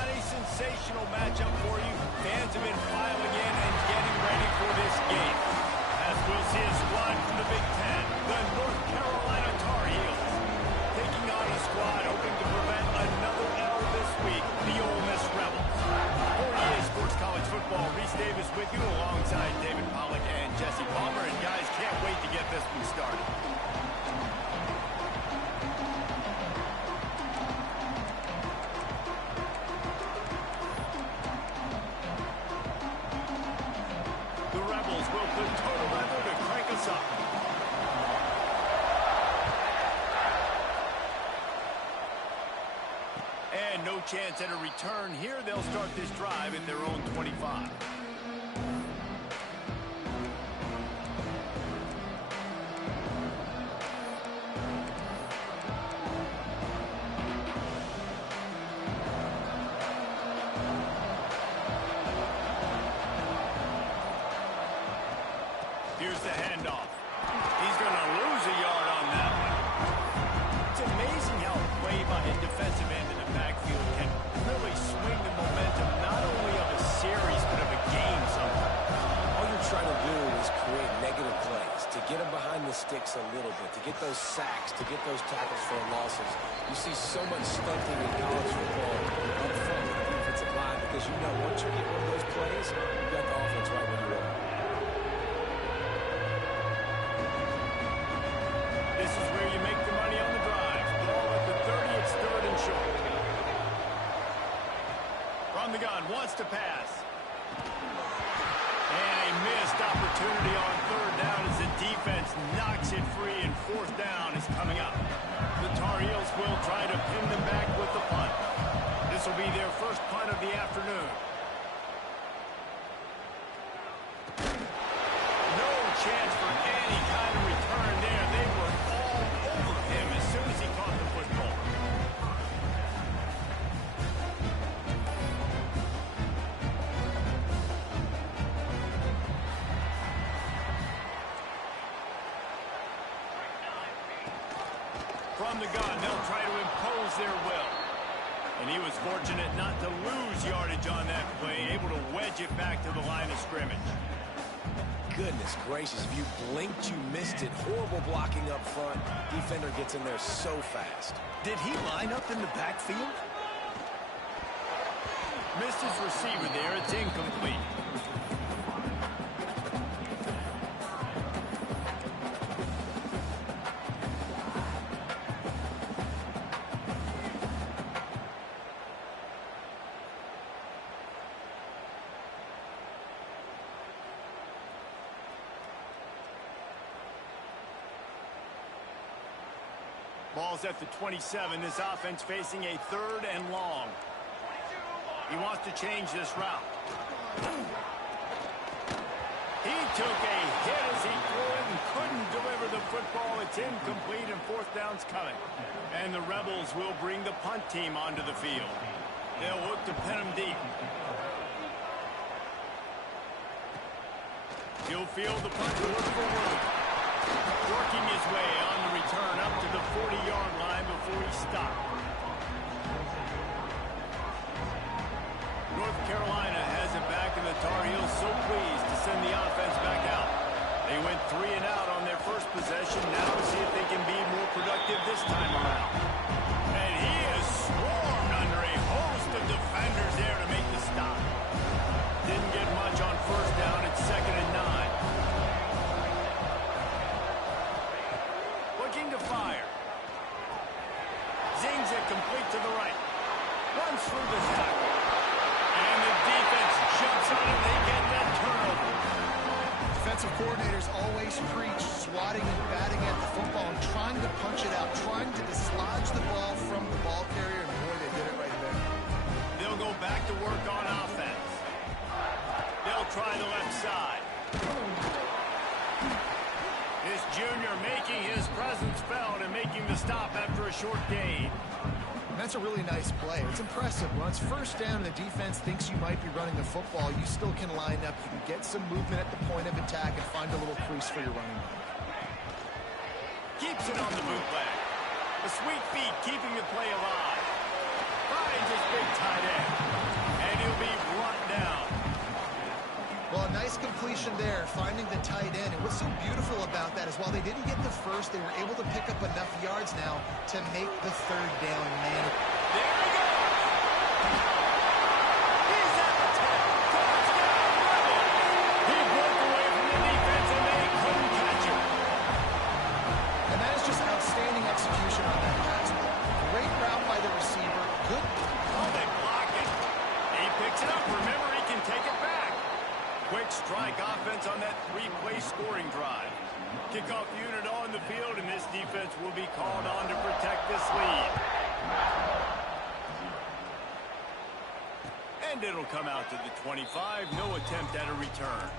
got a sensational matchup for you. Fans have been filing in and getting ready for this game. As we'll see a squad from the Big Ten, the North Carolina Tar Heels, taking on a squad hoping to prevent another L this week, the Ole Miss Rebels. For EA Sports College Football, Reese Davis with you alongside David Pollack and Jesse Palmer. And guys, can't wait to get this one started. The Rebels will put total leather to crank us up. And no chance at a return here. They'll start this drive at their own 25. Here's the handoff. He's going to lose a yard on that one. It's amazing how a play by a defensive end in the backfield can really swing the momentum not only of a series but of a game sometimes. All you're trying to do is create negative plays, to get them behind the sticks a little bit, to get those sacks, to get those tackles for losses. You see so much stunting in college football up front with the defensive line because you know once you get one of those plays, you got the offense right where you are. This is where you make the money on the drive. Ball at the 30, it's third and short. From the gun, wants to pass. And a missed opportunity on third down as the defense knocks it free, and fourth down is coming up. The Tar Heels will try to pin them back with the punt. This will be their first punt of the afternoon. No chance for any kind of return there. They were all over him as soon as he caught the football. From the gun, they'll try to impose their will. And he was fortunate not to lose yardage on that play, able to wedge it back to the line of scrimmage. Goodness gracious, if you blinked, you missed it. Horrible blocking up front. Defender gets in there so fast. Did he line up in the backfield? Missed his receiver there. It's incomplete. Ball's at the 27. This offense facing a third and long. He wants to change this route. He took a hit as he threw it and couldn't deliver the football. It's incomplete and fourth down's coming. And the Rebels will bring the punt team onto the field. They'll look to pin him deep. He'll field the punt to look for room. Working his way on the return up to the 40-yard line before he stopped. North Carolina has it back, and the Tar Heels so pleased to send the offense back out. They went 3 and out on their first possession. Now to see if they can be more productive this time around. And he is swarmed under a host of defenders there to make the stop. Didn't get much on first down. It's 2nd and 9. Looking to fire. Zings it complete to the right. Runs through the tackle. And the defense jumps on him. They get that turnover. Defensive coordinators always preach swatting and batting at the football and trying to punch it out, trying to dislodge the ball from the ball carrier, and boy, they did it right there. They'll go back to work on offense. They'll try the left side. This junior making his presence felt and making the stop after a short gain. That's a really nice play. It's impressive. When it's first down and the defense thinks you might be running the football, you still can line up. You can get some movement at the point of attack and find a little crease for your running back. Keeps it on the bootleg. The sweet feet keeping the play alive. finds his big tight end. And he'll be brought down. Well, a nice completion there, finding the tight end. And what's so beautiful about that is while they didn't get the first, they were able to pick up enough yards now to make the third down man. There he goes. He's at the 10. Touchdown, Rebels. He broke away from the defense and they couldn't catch him. And that is just outstanding execution on that pass play. Great route by the receiver. Good. Oh, they block it. He picks it up. Remember, he can take it back. Quick strike offense on that three-play scoring drive. Kickoff unit on the field, and this defense will be called on to protect this lead. And it'll come out to the 25. No attempt at a return.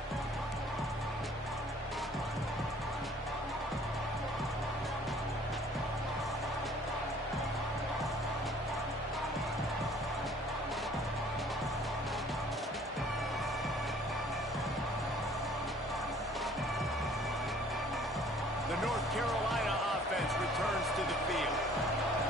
The North Carolina offense returns to the field.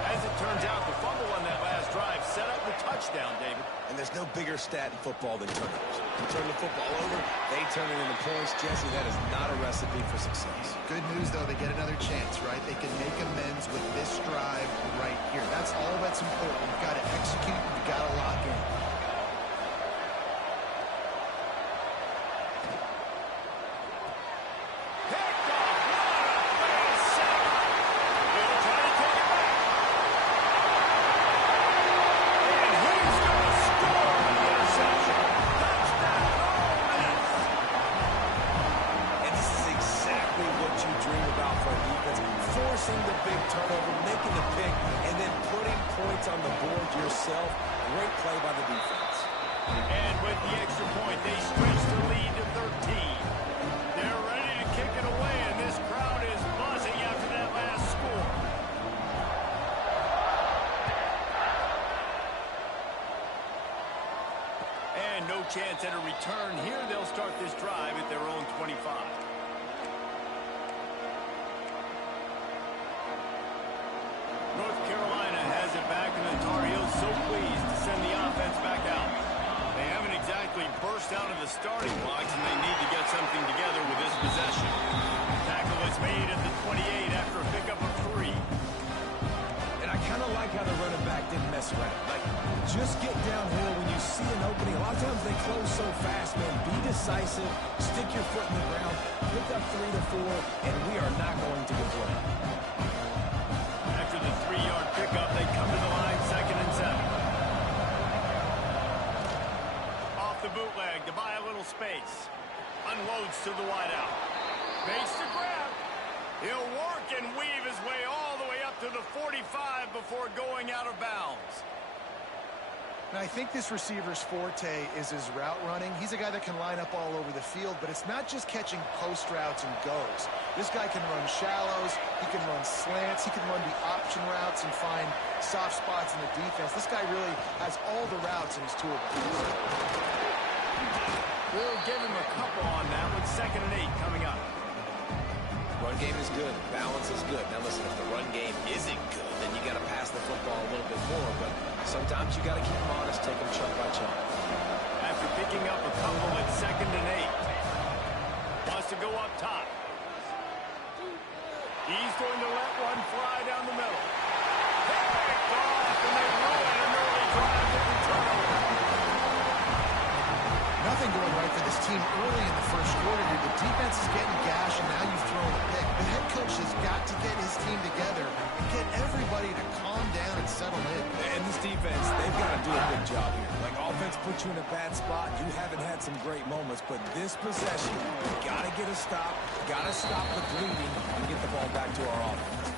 As it turns out, the fumble on that last drive set up the touchdown, David. And there's no bigger stat in football than turnovers. You turn the football over, they turn it into points. Jesse, that is not a recipe for success. Good news, though, they get another chance, right? They can make amends with this drive right here. That's all that's important. You've got to execute. You've got to lock in. The big turnover, making the pick, and then putting points on the board yourself. Great play by the defense. And with the extra point, they stretch the lead to 13. They're ready to kick it away, and this crowd is buzzing after that last score. And no chance at a return here. They'll start this drive at their own 25. North Carolina has it back, and the Tar Heels so pleased to send the offense back out. They haven't exactly burst out of the starting blocks, and they need to get something together with this possession. Tackle is made at the 28 after a pickup of 3. And I kind of like how the running back didn't mess around. Like, just get downhill when you see an opening. A lot of times they close so fast, man. Be decisive, stick your foot in the ground, pick up 3 to 4, and we are not going to complain. After the 3-yard pickup, they come to the line, 2nd and 7. Off the bootleg to buy a little space. Unloads to the wideout. Makes the grab. He'll work and weave his way all the way up to the 45 before going out of bounds. And I think this receiver's forte is his route running. He's a guy that can line up all over the field, but it's not just catching post routes and goes. This guy can run shallows, he can run slants, he can run the option routes and find soft spots in the defense. This guy really has all the routes in his toolbox. We'll give him a couple on that with 2nd and 8 coming up. Run game is good. Balance is good. Now listen, if the run game isn't good, then you got to pass the football a little bit more. But sometimes you got to keep them honest, take them chunk by chunk. After picking up a couple at 2nd and 8. Wants to go up top. He's going to let one fly down the middle. Picked off, and they ruin an early drive with the turnover. Nothing going right for this team early in the first quarter here. The defense is getting gashed, and now you've thrown a pick. The head coach has got to get his team together and get everybody to calm down and settle in. And this defense, they've got to do a good job here. Like, offense puts you in a bad spot. You haven't had some great moments, but this possession, you got to get a stop, got to stop the bleeding, and get the ball back to our offense.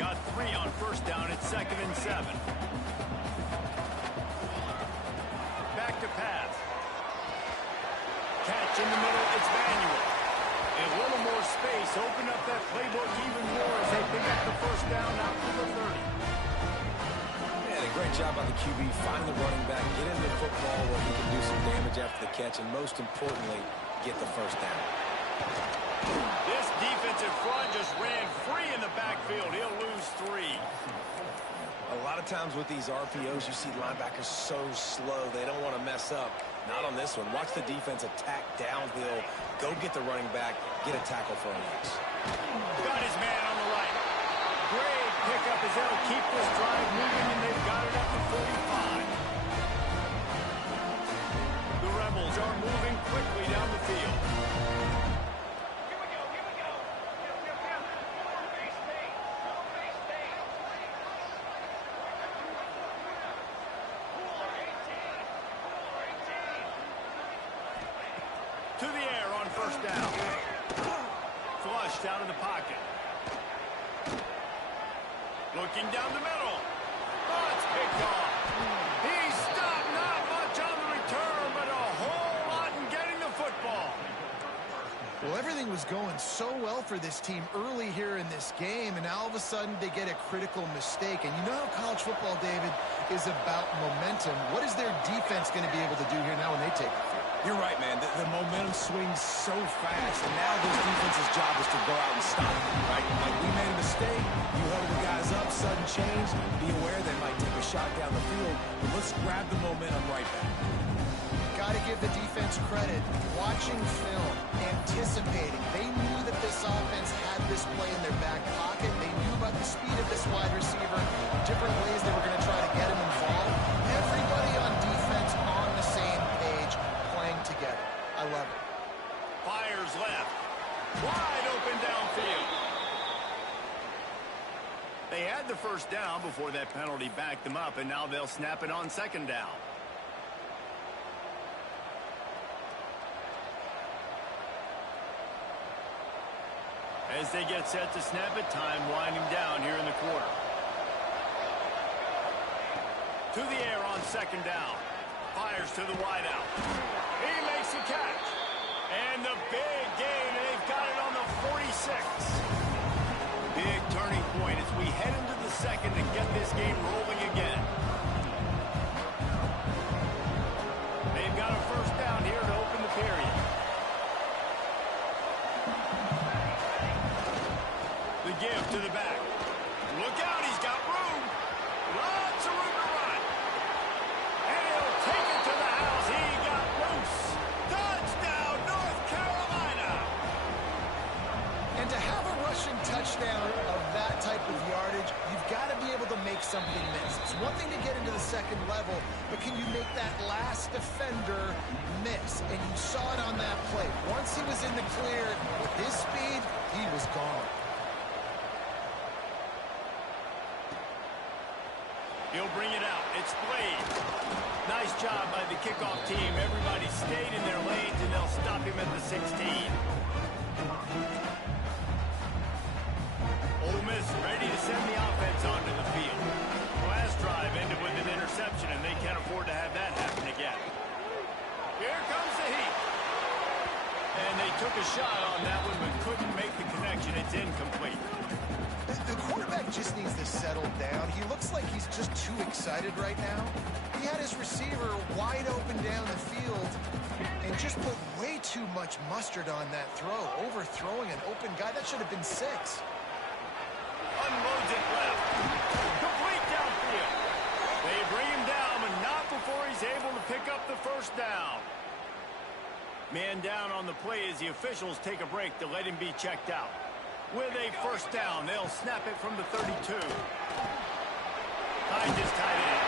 Got 3 on first down at 2nd and 7. Back to pass. Catch in the middle, it's Manuel. A little more space, open up that playbook even more as they pick up the first down out to the 30. Man, a great job by the QB. Find the running back, get into the football where he can do some damage after the catch, and most importantly, get the first down. This defensive front just ran free in the backfield. He'll lose 3. A lot of times with these RPOs, you see linebackers so slow, they don't want to mess up. Not on this one. Watch the defense attack downhill, go get the running back, get a tackle for a loss. Got his man on the right. Great pickup as they'll keep this drive moving, and they've got it up to 45. The Rebels are moving quickly down the field. To the air on first down. Flushed out of the pocket. Looking down the middle. Oh, it's picked off. He stopped, not much on the return, but a whole lot in getting the football. Well, everything was going so well for this team early here in this game, and now all of a sudden they get a critical mistake. And you know how college football, David, is about momentum. What is their defense going to be able to do here now when they take the field? You're right, man. The momentum swings so fast, and now this defense's job is to go out and stop it, right? Like, we made a mistake, you held the guys up, sudden change, be aware they might take a shot down the field, but let's grab the momentum right back. Got to give the defense credit. Watching film, anticipating. They knew that this offense had this play in their back pocket. They knew about the speed of this wide receiver, different ways they were going to try to get him involved. Everybody on defense on the same page, playing together. I love it. Fires left. Wide open downfield. They had the first down before that penalty backed them up, and now they'll snap it on second down. As they get set to snap it, time winding down here in the quarter. To the air on second down. Fires to the wideout. He makes the catch. And the big gain, and they've got it on the 46. Big turning point as we head into the second to get this game rolling again. They've got a first down here to open the period. The give to the back. Look out, he's got room. Lots of room to run. And he'll take it to the house. He got loose. Touchdown, North Carolina. And to have a rushing touchdown of that type of yardage, you've got to be able to make something miss. It's one thing to get into the second level, but can you make that last defender miss? And you saw it on that play. Once he was in the clear with his speed, he was gone. He'll bring it out. It's Blade. Nice job by the kickoff team. Everybody stayed in their lanes, and they'll stop him at the 16. Ole Miss ready to send the offense onto the field. Last drive ended with an interception, and they can't afford to have that happen again. Here comes the heat. And they took a shot on that one, but couldn't make the connection. It's incomplete. The quarterback just needs to settle down. He looks like he's just too excited right now. He had his receiver wide open down the field and just put way too much mustard on that throw, overthrowing an open guy. That should have been 6. Unloads it left. Complete downfield. They bring him down, but not before he's able to pick up the first down. Man down on the play as the officials take a break to let him be checked out. With a first down, they'll snap it from the 32. Hines is tight end.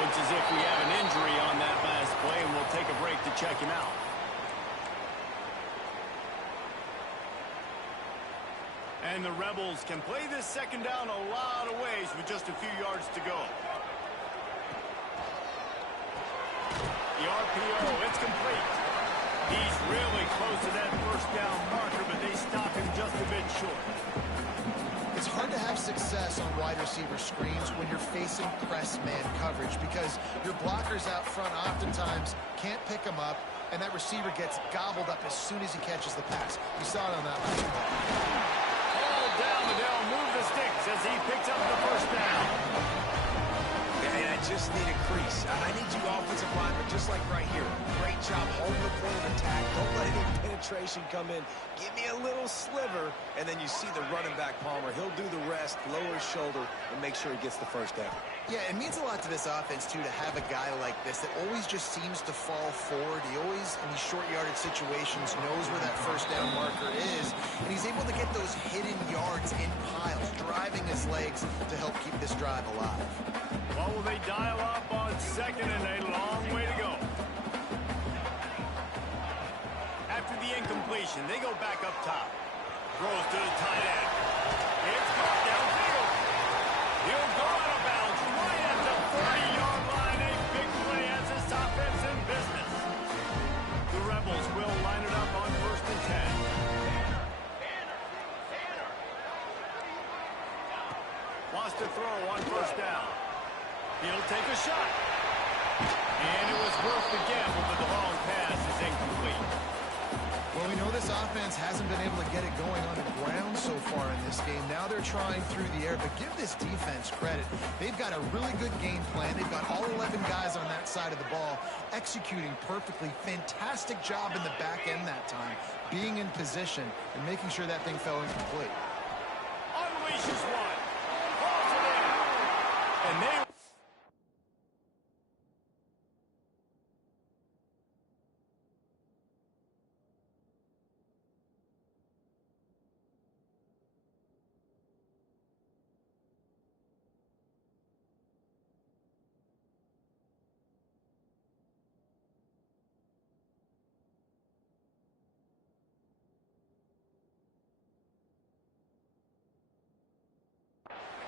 Looks as if we have an injury on that last play, and we'll take a break to check him out. And the Rebels can play this second down a lot of ways with just a few yards to go. The RPO, it's complete. He's really close to that first down marker, but they stop him just a bit short. It's hard to have success on wide receiver screens when you're facing press man coverage because your blockers out front oftentimes can't pick him up, and that receiver gets gobbled up as soon as he catches the pass. You saw it on that last play. All down, and they'll move the sticks as he picks up the first down. And I just need a crease. I need you offensive linemen, just like right here. Great job holding the point of attack. Don't let any penetration come in. Give me a little sliver, and then you see the running back, Palmer. He'll do the rest, lower his shoulder, and make sure he gets the first down. Yeah, it means a lot to this offense, too, to have a guy like this that always just seems to fall forward. He always, in these short yardage situations, knows where that first down marker is, and he's able to get those hidden yards in piles, driving his legs to help keep this drive alive. Well, will they dial up on second and a long way to go? After the incompletion, they go back up top. Throws to the tight end. It's caught downfield. He'll go out of bounds right at the 30-yard line. A big play as this offense in business. The Rebels will line it up on 1st and 10. Wants to throw on 1st down. He'll take a shot. And it was worth the gamble, but the long pass is incomplete. Well, we know this offense hasn't been able to get it going on the ground so far in this game. Now they're trying through the air, but give this defense credit. They've got a really good game plan. They've got all 11 guys on that side of the ball executing perfectly. Fantastic job in the back end that time, being in position and making sure that thing fell incomplete. Unleashes one. Calls it in. And they...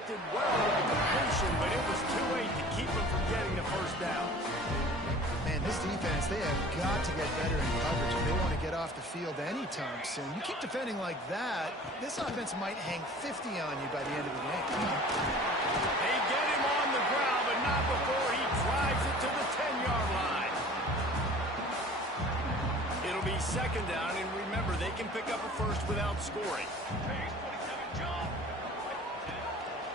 did well with the motion, but it was too late to keep him from getting the first down. Man, this defense, they have got to get better in coverage if they want to get off the field anytime soon. You keep defending like that, this offense might hang 50 on you by the end of the game. They get him on the ground, but not before he drives it to the 10-yard line. It'll be 2nd down, and remember, they can pick up a first without scoring.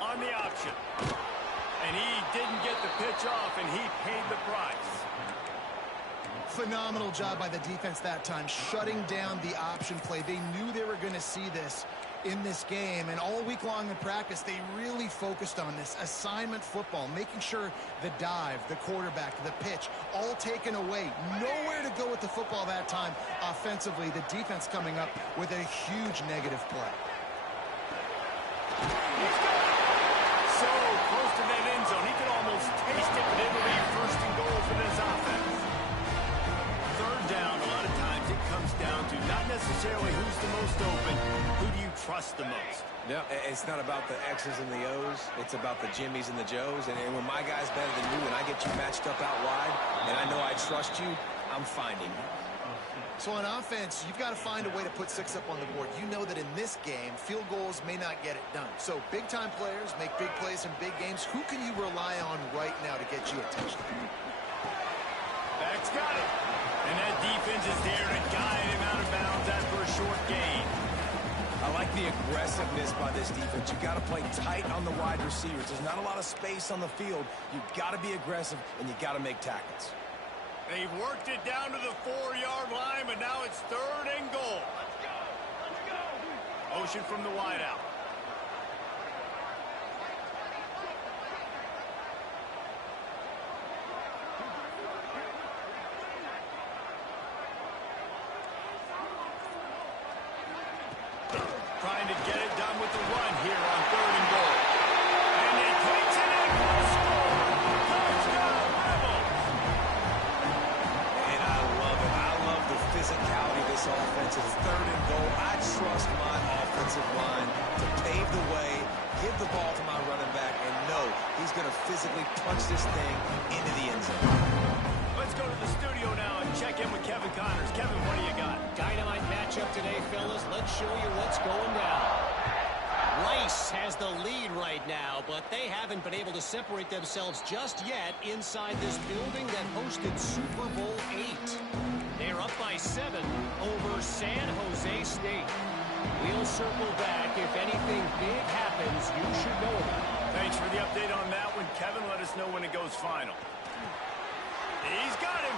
On the option. And he didn't get the pitch off, and he paid the price. Phenomenal job by the defense that time, shutting down the option play. They knew they were going to see this in this game, and all week long in practice, they really focused on this assignment football, making sure the dive, the quarterback, the pitch, all taken away. Nowhere to go with the football that time offensively. The defense coming up with a huge negative play. So close to that end zone, he could almost taste it, but it'll be 1st and goal for this offense. 3rd down, a lot of times it comes down to not necessarily who's the most open, who do you trust the most? Yeah, it's not about the X's and the O's. It's about the Jimmys and the Joes. And when my guy's better than you and I get you matched up out wide, and I know I trust you, I'm finding you. So on offense, you've got to find a way to put 6 up on the board. You know that in this game, field goals may not get it done. So big-time players make big plays in big games. Who can you rely on right now to get you a touchdown? Back's got it. And that defense is there to guide him out of bounds after a short gain. I like the aggressiveness by this defense. You've got to play tight on the wide receivers. There's not a lot of space on the field. You've got to be aggressive, and you've got to make tackles. They've worked it down to the 4-yard line, but now it's 3rd and goal. Let's go! Let's go! Motion from the wideout. Trying to get it done with the run here on 3rd and goal. And he takes it in for a score. Touchdown, Rebels! And I love it. I love the physicality of this offense. It's 3rd and goal. I trust my offensive line to pave the way, give the ball to my running back, and know he's going to physically punch this thing into the end zone. Let's go to the studio now and check in with Kevin Connors. Kevin, what do you got? Dynamite matchup today, fellas. Let's show you what's going down. Rice has the lead right now, but they haven't been able to separate themselves just yet inside this building that hosted Super Bowl VIII. They're up by 7 over San Jose State. We'll circle back. If anything big happens, you should know about it. Thanks for the update on that one, Kevin. Let us know when it goes final. He's got him.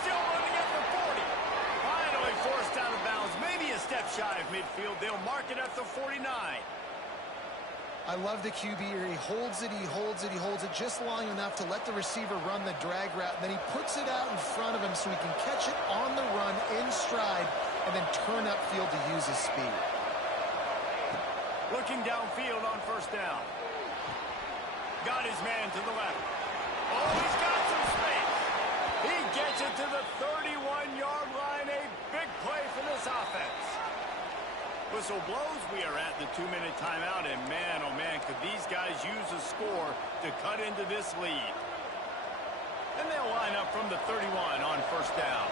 Still running at shy of midfield. They'll mark it at the 49. I love the QB here. He holds it, he holds it, he holds it just long enough to let the receiver run the drag route. And then he puts it out in front of him so he can catch it on the run in stride and then turn upfield to use his speed. Looking downfield on first down. Got his man to the left. Oh, he's got some space. He gets it to the 31-yard line. A big play for this offense. Whistle blows. We are at the 2-minute timeout, and man, oh man, could these guys use a score to cut into this lead. And they'll line up from the 31 on first down.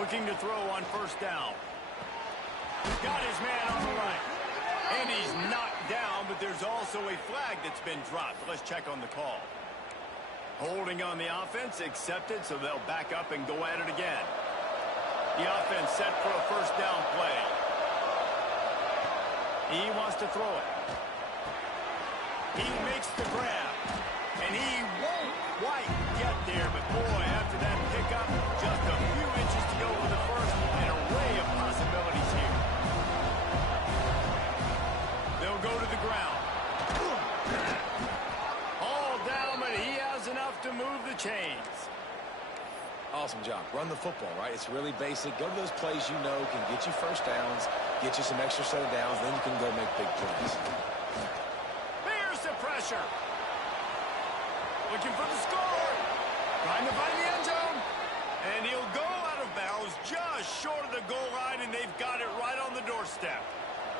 Looking to throw on first down. Got his man on the right. And he's knocked down, but there's also a flag that's been dropped. Let's check on the call. Holding on the offense, accepted, so they'll back up and go at it again. The offense set for a first down play. He wants to throw it. He makes the grab. And he won't quite get there, but boy, after that pickup, just a few inches to go with the first. An array of possibilities here. They'll go to the ground. All down, but he has enough to move the chains. Awesome job. Run the football, right? It's really basic. Go to those plays you know can get you first downs, get you some extra set of downs, then you can go make big plays. There's the pressure. Looking for the score. Trying to find the end zone. And he'll go out of bounds just short of the goal line, and they've got it right on the doorstep.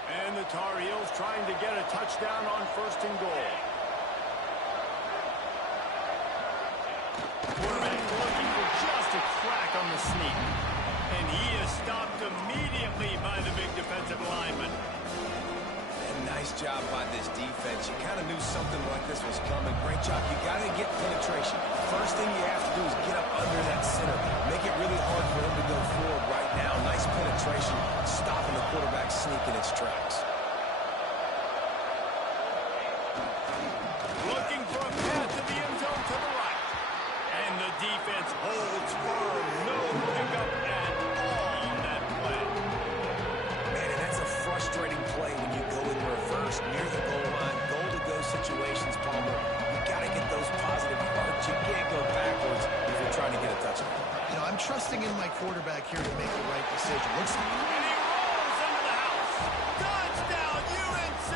And the Tar Heels trying to get a touchdown on first and goal. Quarterback looking for just a crack on the sneak. And he is stopped immediately by the big defensive lineman. And nice job by this defense. You kind of knew something like this was coming. Great job. You got to get penetration. First thing you have to do is get up under that center. Make it really hard for him to go forward right now. Nice penetration, stopping the quarterback sneak in its tracks. Looking for a path to the end zone to the right. And the defense holds firm. No pickup at all on that play. Man, and that's a frustrating play when you go in reverse near the goal line. Goal-to-go situations, Palmer. You got to get those positive yards. You can't go backwards if you're trying to get a touchdown. You know, I'm trusting in my quarterback here to make the right decision. Looks like... And he rolls into the house. Touchdown, UNC!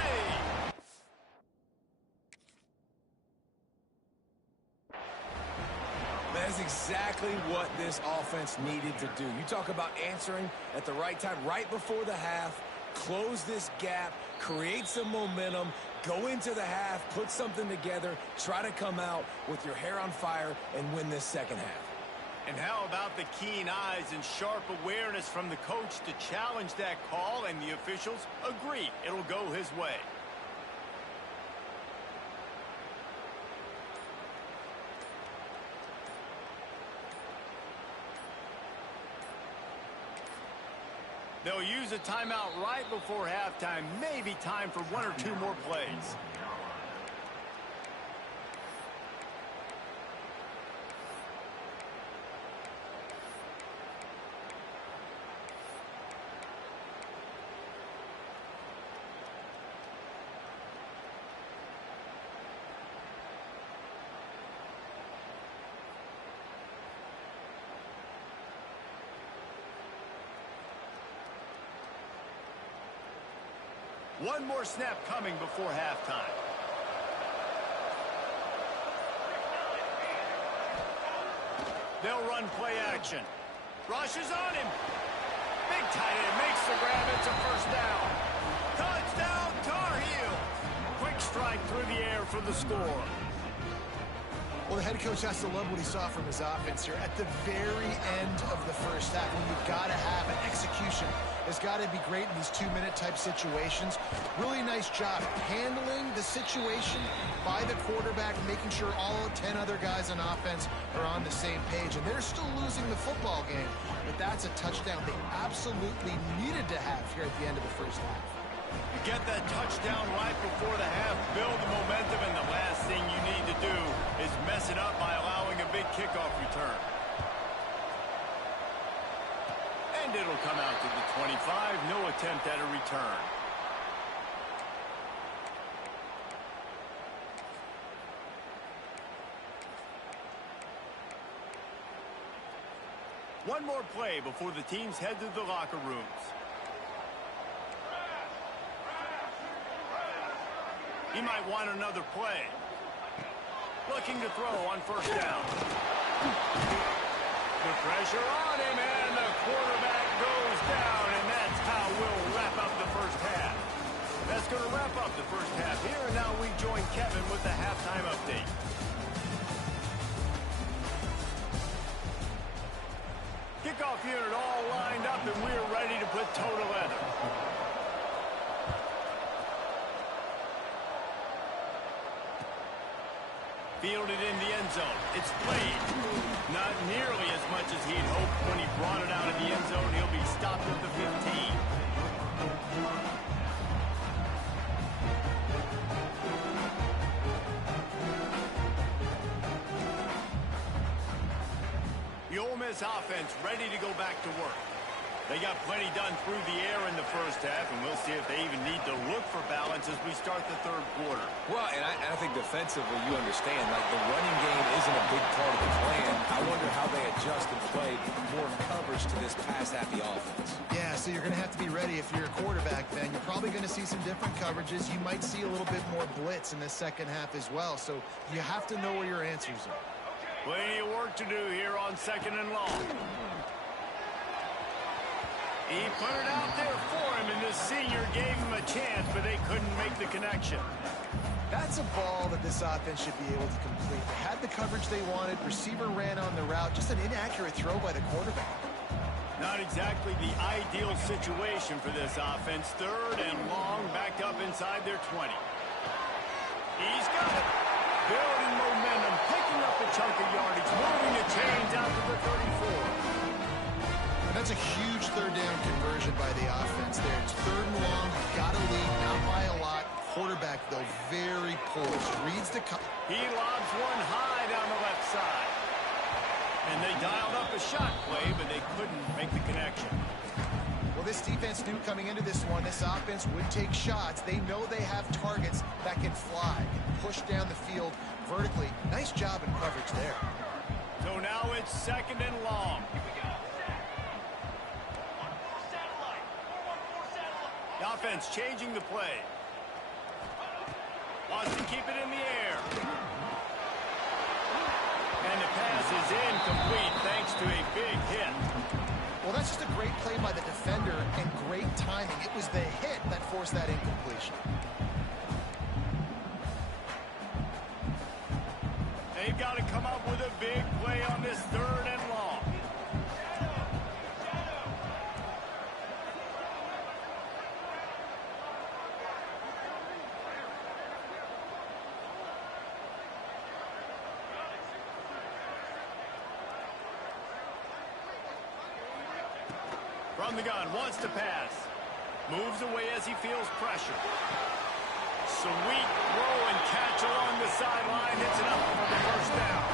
That's exactly what this offense needed to do. You talk about answering at the right time, right before the half, close this gap, create some momentum, go into the half, put something together, try to come out with your hair on fire and win this second half. And how about the keen eyes and sharp awareness from the coach to challenge that call, and the officials agree it'll go his way. They'll use a timeout right before halftime. Maybe time for one or two more plays. One more snap coming before halftime. They'll run play action. Rushes on him. Big tight end makes the grab. It's a first down. Touchdown, Tar Heels. Quick strike through the air for the score. Well, the head coach has to love what he saw from his offense here at the very end of the first half. When you've got to have an execution, it's got to be great in these 2-minute type situations. Really nice job handling the situation by the quarterback, making sure all 10 other guys on offense are on the same page. And they're still losing the football game, but that's a touchdown they absolutely needed to have here at the end of the first half. You get that touchdown right before the half, build the momentum, and the last thing you need to do is mess it up by allowing a big kickoff return. And it'll come out to the 25. No attempt at a return. One more play before the teams head to the locker rooms. He might want another play. Looking to throw on first down. The pressure on him, and the quarterback goes down, and that's how we'll wrap up the first half. That's going to wrap up the first half here, and now we join Kevin with the halftime update. Kickoff unit all lined up, and we're ready to put toe to leather. Fielded in the end zone. It's played. Not nearly as much as he'd hoped when he brought it out of the end zone. He'll be stopped at the 15. The Ole Miss offense ready to go back to work. They got plenty done through the air in the first half, and we'll see if they even need to look for balance as we start the third quarter. Well, and I think defensively, you understand, like the running game isn't a big part of the plan. I wonder how they adjust and play more coverage to this pass-happy offense. Yeah, so you're going to have to be ready if you're a quarterback, Ben. You're probably going to see some different coverages. You might see a little bit more blitz in the second half as well, so you have to know where your answers are. Plenty of work to do here on second and long. He put it out there for him, and the senior gave him a chance, but they couldn't make the connection. That's a ball that this offense should be able to complete. They had the coverage they wanted. Receiver ran on the route. Just an inaccurate throw by the quarterback. Not exactly the ideal situation for this offense. Third and long, backed up inside their 20. He's got it. Building momentum, picking up a chunk of yardage, moving the chains out to the 34. And that's a huge third down conversion by the offense there. It's third and long. You've got to lead, not by a lot. Quarterback, though, very poised. Reads the cut. He lobs one high down the left side. And they dialed up a shot play, but they couldn't make the connection. Well, this defense knew coming into this one, this offense would take shots. They know they have targets that can fly, push down the field vertically. Nice job in coverage there. So now it's second and long. The offense changing the play. Wants to keep it in the air. And the pass is incomplete thanks to a big hit. Well, that's just a great play by the defender and great timing. It was the hit that forced that incompletion. They've got to come up with a big play on this third and long. From the gun, wants to pass. Moves away as he feels pressure. Sweet throw and catch along the sideline. Hits it up for the first down.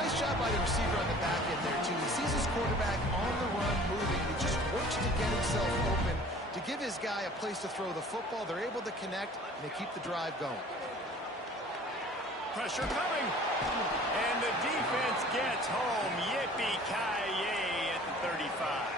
Nice job by the receiver on the back end there, too. He sees his quarterback on the run moving. He just works to get himself open to give his guy a place to throw the football. They're able to connect, and they keep the drive going. Pressure coming. And the defense gets home. Yippee-ki-yay at the 35.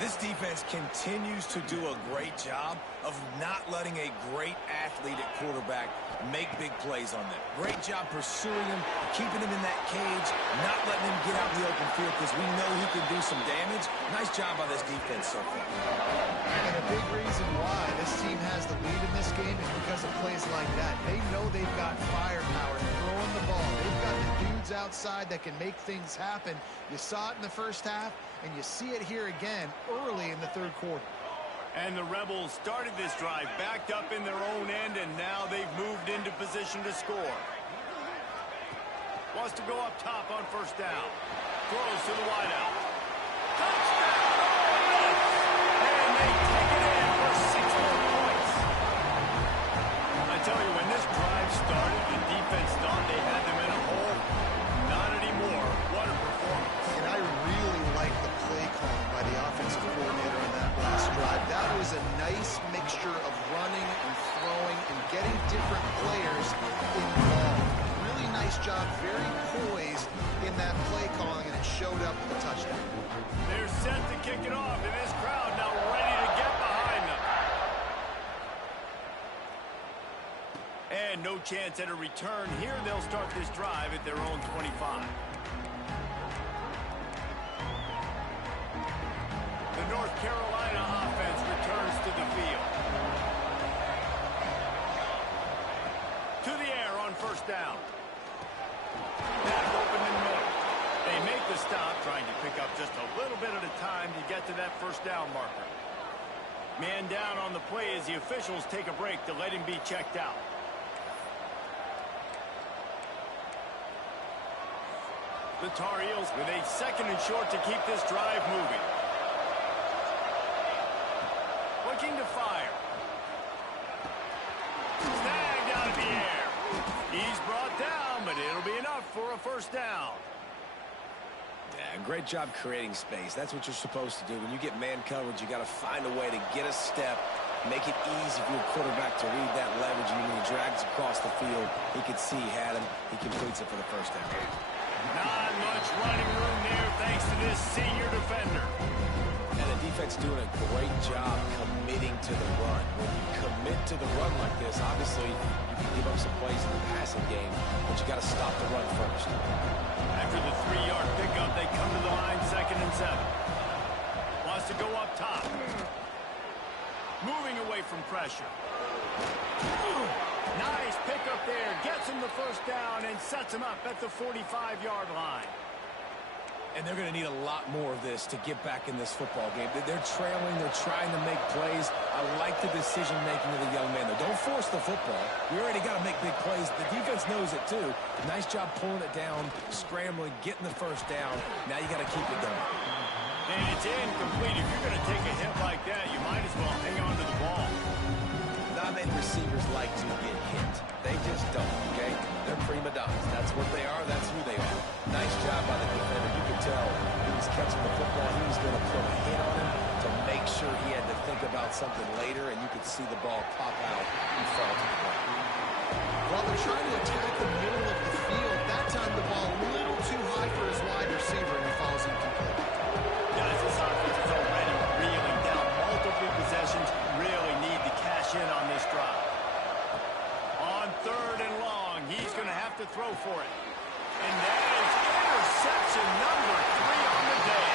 This defense continues to do a great job of not letting a great athlete at quarterback make big plays on them. Great job pursuing him, keeping him in that cage, not letting him get out in the open field because we know he can do some damage. Nice job by this defense so far. And a big reason why this team has the lead in this game is because of plays like that. They know they've got firepower throwing the ball. They've got the dudes outside that can make things happen. You saw it in the first half, and you see it here again early in the third quarter. And the Rebels started this drive backed up in their own end, and now they've moved into position to score. Wants to go up top on first down. Throws to the wideout. Touchdown, Ole Miss! And they take it in for 6 more points. I tell you, when this drive started, the defense thought they had them in a hole. Not anymore. What a performance. And I really like the play calling by job, very poised in that play calling, and it showed up with a touchdown. They're set to kick it off, and this crowd now ready to get behind them. And no chance at a return here. They'll start this drive at their own 25. The North Carolina offense returns to the field. To the air on first down. That's open in the middle. They make the stop, trying to pick up just a little bit at a time to get to that first down marker. Man down on the play as the officials take a break to let him be checked out. The Tar Heels with a second and short to keep this drive moving. Looking to fire. Snagged out of the air. He's brought down, but it'll be enough for a first down. Yeah, great job creating space. That's what you're supposed to do. When you get man coverage, you got to find a way to get a step, make it easy for your quarterback to read that leverage. And when he drags across the field, he could see he had him. He completes it for the first down. Not much running room there thanks to this senior defender. And the defense doing a great job committing to the run. When you commit to the run like this, obviously you can give up some plays in the passing game, but you got to stop the run first. After the 3-yard pickup, they come to the line 2nd and 7. Wants to go up top. Moving away from pressure. Nice pickup there. Gets him the first down and sets him up at the 45-yard line. And they're going to need a lot more of this to get back in this football game. They're trailing. They're trying to make plays. I like the decision-making of the young man, though. Don't force the football. We already got to make big plays. The defense knows it, too. Nice job pulling it down, scrambling, getting the first down. Now you got to keep it going. And it's incomplete. If you're going to take a hit like that, you might as well hang on to the ball. Not many receivers like to get hit. They just don't, okay? They're prima donnas. That's what they are. That's who they are. Nice job by the defender. You could tell when he was catching the football, he was going to put a hit on him to make sure he had to think about something later, and you could see the ball pop out and fall to the ground. While they're trying to attack the middle of the field, that time the ball a little too high for his wide receiver, and he falls incomplete. Guys, this offense is already reeling down multiple possessions. Really need to cash in on this drive. On 3rd and long, he's going to have to throw for it. And that is interception number 3 on the day.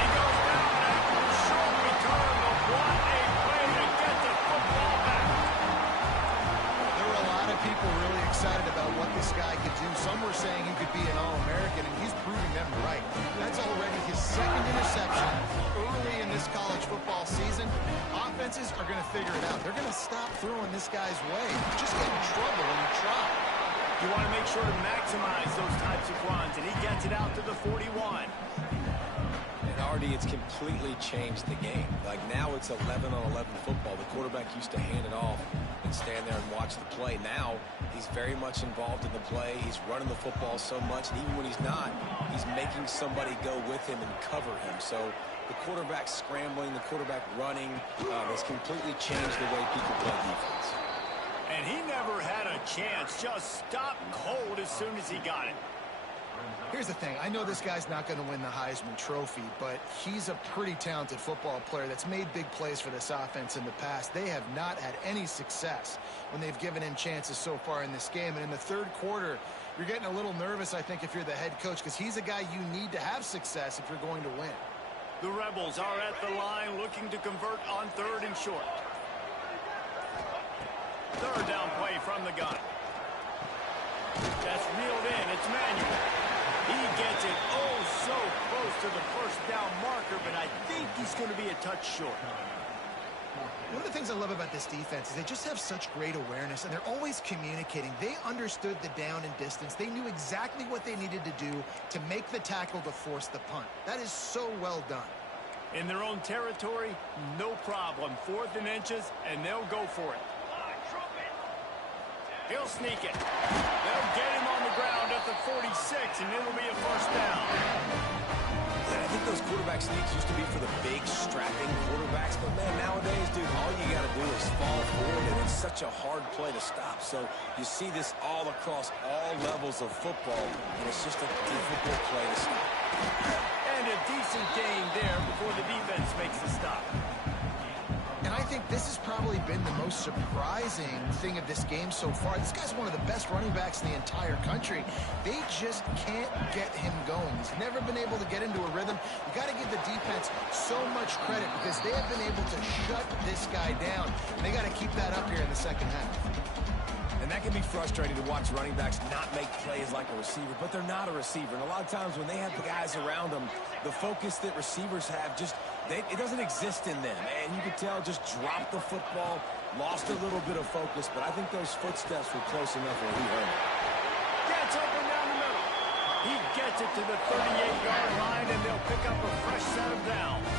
He goes down after a short return, but what a play to get the football back. There were a lot of people really excited about what this guy could do. Some were saying he could be an All-American, and he's proving them right. That's already his 2nd interception early in this college football season. Offenses are going to figure it out. They're going to stop throwing this guy's way. Just get in trouble when you try. You want to make sure to maximize those types of runs, and he gets it out to the 41. And Artie, it's completely changed the game. Like now it's 11-on-11 football. The quarterback used to hand it off and stand there and watch the play. Now he's very much involved in the play. He's running the football so much, and even when he's not, he's making somebody go with him and cover him. So the quarterback scrambling, the quarterback running has completely changed the way people play defense. And he never had a chance. Just stopped cold as soon as he got it. Here's the thing. I know this guy's not going to win the Heisman Trophy, but he's a pretty talented football player that's made big plays for this offense in the past. They have not had any success when they've given him chances so far in this game. And in the 3rd quarter, you're getting a little nervous, I think, if you're the head coach, because he's a guy you need to have success if you're going to win. The Rebels are at the line looking to convert on 3rd and short. 3rd down play from the gun. That's reeled in. It's Manuel. He gets it so close to the first down marker, but I think he's going to be a touch short. One of the things I love about this defense is they just have such great awareness, and they're always communicating. They understood the down and distance. They knew exactly what they needed to do to make the tackle to force the punt. That is so well done. In their own territory, no problem. 4th and inches, and they'll go for it. He'll sneak it. They'll get him on the ground at the 46, and it'll be a first down. I think those quarterbacks quarterback sneaks used to be for the big, strapping quarterbacks, but man, nowadays, dude, all you got to do is fall forward, and it's such a hard play to stop. So you see this all across all levels of football, and it's just a difficult play to stop. And a decent gain there before the defense makes the stop. And I think this has probably been the most surprising thing of this game so far. This guy's one of the best running backs in the entire country. They just can't get him going. He's never been able to get into a rhythm. You got to give the defense so much credit because they have been able to shut this guy down. And they got to keep that up here in the second half. And that can be frustrating to watch running backs not make plays like a receiver, but they're not a receiver. And a lot of times when they have the guys around them, the focus that receivers have just, it doesn't exist in them. And you can tell just dropped the football, lost a little bit of focus, but I think those footsteps were close enough where he heard it. Gets open down the middle. He gets it to the 38-yard line, and they'll pick up a fresh set of downs.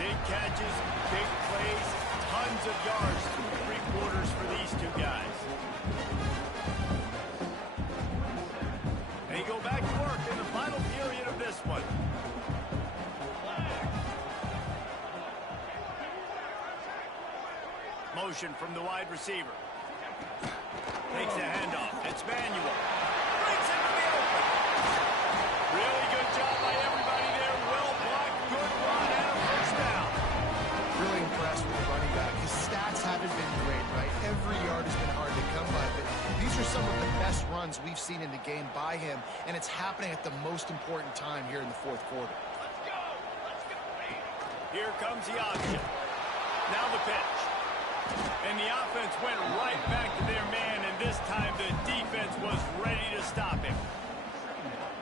Big catches, big plays, tons of yards through 3 quarters for these two guys. They go back to work in the final period of this one. Motion from the wide receiver. Takes the handoff. It's Manuel. Brings him to the open. Really good job by everybody there. Well blocked, good run, and a first down. Really impressed with the running back. His stats haven't been great, right? Every yard has been hard to come by, but these are some of the best runs we've seen in the game by him, and it's happening at the most important time here in the fourth quarter. Here comes the option. Now the pitch. And the offense went right back to their man, and this time the defense was ready to stop him.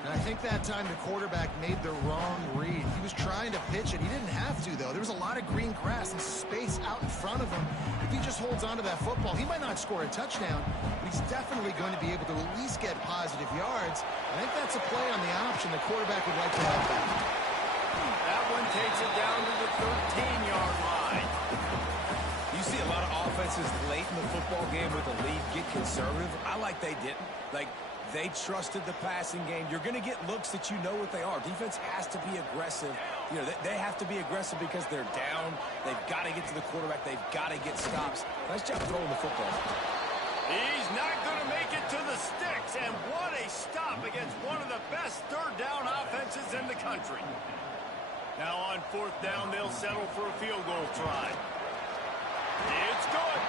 And I think that time the quarterback made the wrong read. He was trying to pitch it. He didn't have to, though. There was a lot of green grass and space out in front of him. If he just holds onto that football, he might not score a touchdown, but he's definitely going to be able to at least get positive yards. I think that's a play on the option the quarterback would like to have back. That one takes it down to the 13-yard line. You see a lot of offenses late in the football game with a lead get conservative. I like they didn't. Like, they trusted the passing game. You're going to get looks that you know what they are. Defense has to be aggressive. You know, they have to be aggressive because they're down. They've got to get to the quarterback. They've got to get stops. Nice job throwing the football. He's not going to make it to the sticks, and what a stop against one of the best third down offenses in the country. Now on 4th down, they'll settle for a field goal try. It's good.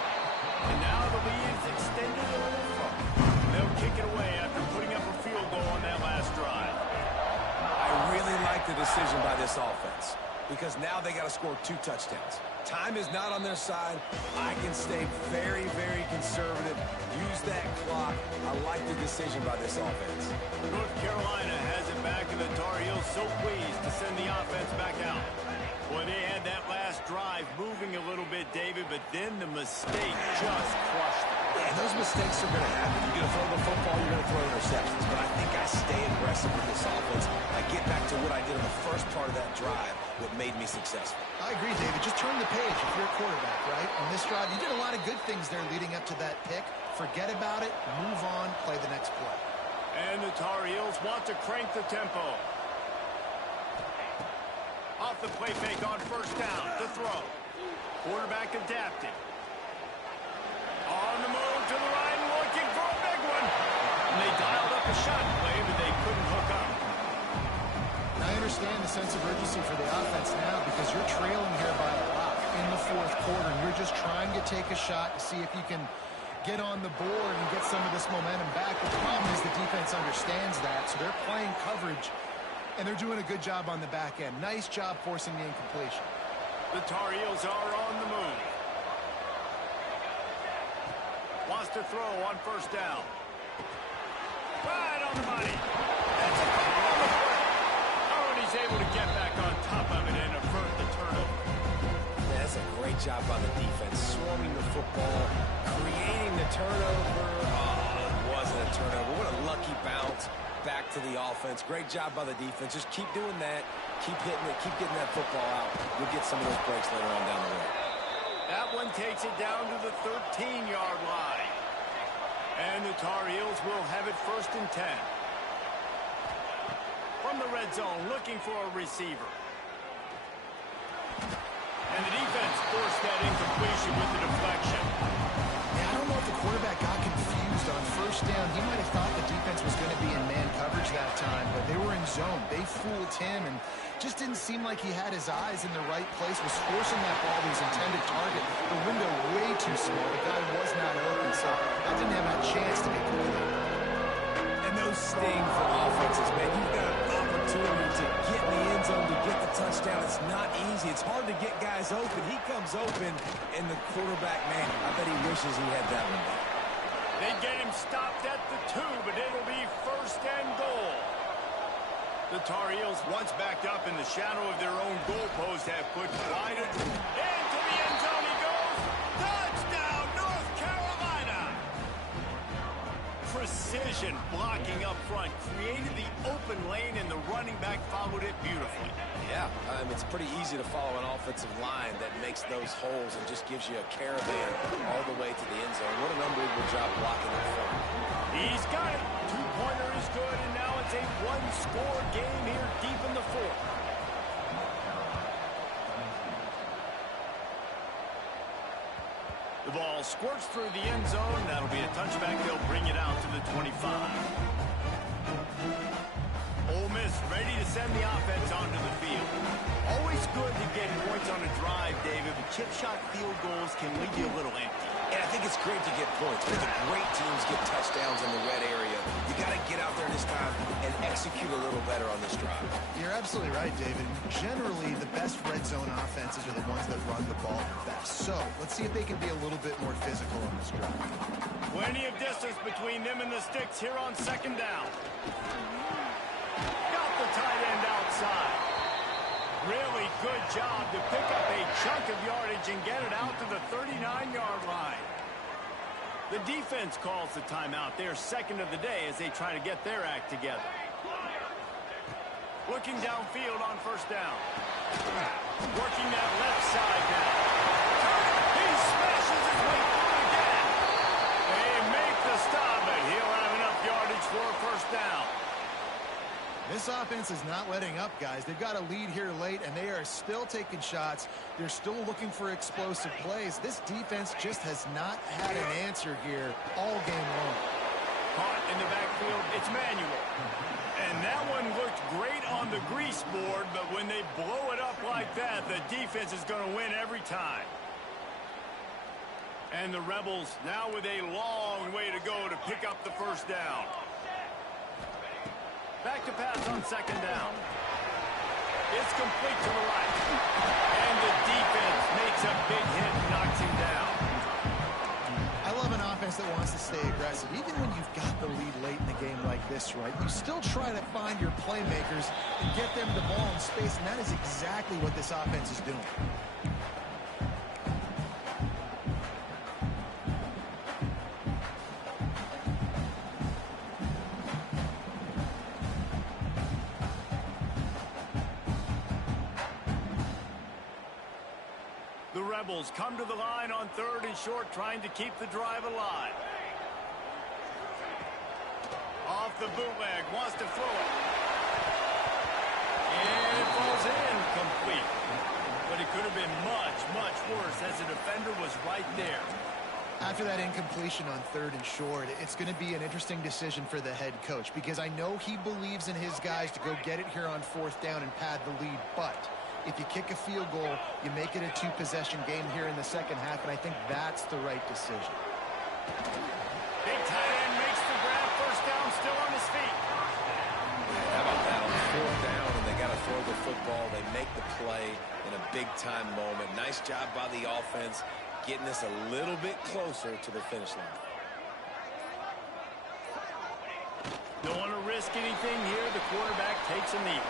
And now the lead is extended a little further. They'll kick it away after putting up a field goal on that last drive. I really like the decision by this offense because now they got to score 2 touchdowns. Time is not on their side. I can stay very, very conservative. Use that clock. I like the decision by this offense. North Carolina has it back, and the Tar Heels so pleased to send the offense back out. Boy, they had that last drive moving a little bit, David, but then the mistake just crushed them. Yeah, those mistakes are going to happen. You're going to throw the football, you're going to throw interceptions. But I think I stay aggressive with this offense. I get back to what I did in the first part of that drive, what made me successful. I agree, David. Just turn the page if you're a quarterback, right? On this drive, you did a lot of good things there leading up to that pick. Forget about it, move on, play the next play. And the Tar Heels want to crank the tempo. Off the play fake on 1st down to throw. Quarterback adapting. On the move to the right, looking for a big one. And they dialed up a shot play, but they couldn't hook up. And I understand the sense of urgency for the offense now because you're trailing here by a lot in the 4th quarter. And you're just trying to take a shot to see if you can get on the board and get some of this momentum back. The problem is the defense understands that, so they're playing coverage, and they're doing a good job on the back end. Nice job forcing the incompletion. The Tar Heels are on the move. Wants to throw on 1st down. Right on the money. It's a fumble on the play. Oh, and he's able to get back on top of it and avert the turnover. Yeah, that's a great job by the defense. Swarming the football, creating the turnover. Oh, it wasn't a turnover. What a lucky bounce back to the offense. Great job by the defense. Just keep doing that. Keep hitting it. Keep getting that football out. You'll get some of those breaks later on down the road. That one takes it down to the 13-yard line. And the Tar Heels will have it 1st and 10. From from the red zone, looking for a receiver. And the defense forced that incompletion with the deflection. Yeah, I don't know if the quarterback got confused on first down. He might have thought the defense was going to be in man coverage that time, but they were in zone. They fooled him and just didn't seem like he had his eyes in the right place, was forcing that ball to his intended target. The window way too small. The guy was not open, so I didn't have a chance to get complete. And those sting for offenses, man. You've got an opportunity to get in the end zone, to get the touchdown. It's not easy. It's hard to get guys open. He comes open, and the quarterback, man, I bet he wishes he had that one. They get him stopped at the 2, but it'll be first and goal. The Tar Heels, once backed up in the shadow of their own goalpost, have put wide into the end zone he goes. Touchdown, North Carolina! Precision blocking up front created the open lane, and the running back followed it beautifully. Yeah, it's pretty easy to follow an offensive line that makes those holes and just gives you a caravan all the way to the end zone. What an unbelievable job blocking up front. He's got it. Two-pointer is good, and now it's a one-score game here deep in the fourth. The ball squirts through the end zone. That'll be a touchback. They'll bring it out to the 25. Ole Miss ready to send the offense onto the field. Always good to get points on a drive, David, but chip shot field goals can leave you a little empty. And I think it's great to get points, but the great teams get touchdowns in the red area. You got to get out there this time and execute a little better on this drive. You're absolutely right, David. Generally, the best red zone offenses are the ones that run the ball best. So let's see if they can be a little bit more physical on this drive. Plenty of distance between them and the sticks here on second down. Got the tight end outside. Really good job to pick up a chunk of yardage and get it out to the 39-yard line. The defense calls the timeout. They're second of the day as they try to get their act together. Looking downfield on first down. Working that left side now. He smashes his way through again. They make the stop, but he'll have enough yardage for a first down. This offense is not letting up, guys. They've got a lead here late, and they are still taking shots. They're still looking for explosive plays. This defense just has not had an answer here all game long. Caught in the backfield, it's Manuel. And that one looked great on the grease board, but when they blow it up like that, the defense is going to win every time. And the Rebels now with a long way to go to pick up the first down. Back to pass on second down. It's complete to the right. And the defense makes a big hit and knocks him down. I love an offense that wants to stay aggressive. Even when you've got the lead late in a game like this, right, you still try to find your playmakers and get them the ball in space, and that is exactly what this offense is doing. The Rebels come to the line on third and short, trying to keep the drive alive. Off the bootleg, wants to throw it. And it falls in, complete. But it could have been much, much worse as the defender was right there. After that incompletion on third and short, it's going to be an interesting decision for the head coach, because I know he believes in his guys to go get it here on fourth down and pad the lead, but if you kick a field goal, you make it a two-possession game here in the second half, and I think that's the right decision. Big tight end makes the grab, first down, still on his feet. How about that on fourth down, and they got to throw the football. They make the play in a big-time moment. Nice job by the offense, getting us a little bit closer to the finish line. Don't want to risk anything here. The quarterback takes a knee.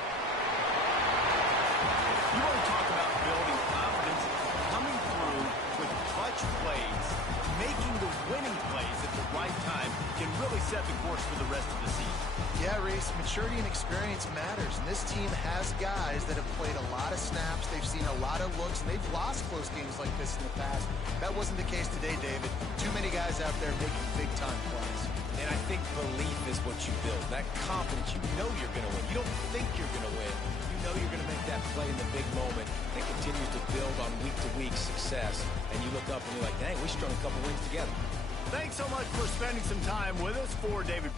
You want to talk about building confidence, coming through with clutch plays, making the winning plays at the right time can really set the course for the rest of the season. Yeah, Reese, maturity and experience matters, and this team has guys that have played a lot of snaps. They've seen a lot of looks, and they've lost close games like this in the past. That wasn't the case today, David. Too many guys out there making big-time plays. And I think belief is what you build. That confidence, you know you're going to win. You don't think you're going to win. You know you're going to make that play in the big moment. It continues to build on week-to-week success. And you look up and you're like, dang, we strung a couple wins together. Thanks so much for spending some time with us. For David